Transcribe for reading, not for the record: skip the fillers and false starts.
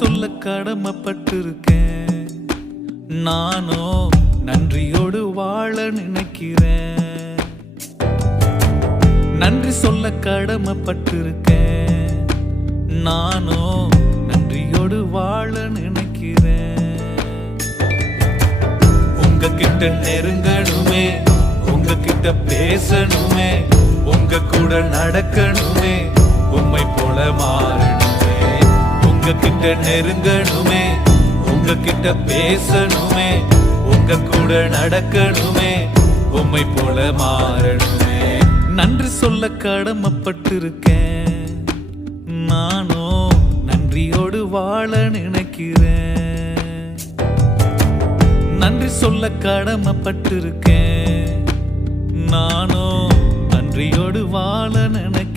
சொல்ல கடமைப்பட்டிருக்கேன். நானோ நன்றியோடு வாழ நினைக்கிறேன். நன்றி சொல்ல கடமைப்பட்டிருக்கேன். நானோ நன்றியோடு வாழ நினைக்கிறேன். உங்ககிட்ட நெருங்கணுமே, உங்ககிட்ட பேசணுமே, உங்க கூட நடக்கணுமே, உம்மை போல மாறணுமே. உங்ககிட்ட நெருங்கணுமே, உங்ககிட்ட பேசணுமே, உங்க கூட நடக்கணுமே, உம்மை போல மாறணுமே. நன்றி சொல்ல கடமைப்பட்டிருக்கேன். நானோ நன்றியோடு வாழ நினைக்கிறேன். நன்றி சொல்ல கடமைப்பட்டிருக்கேன். நானோ நன்றியோடு வாழ நினைக்கிறேன்.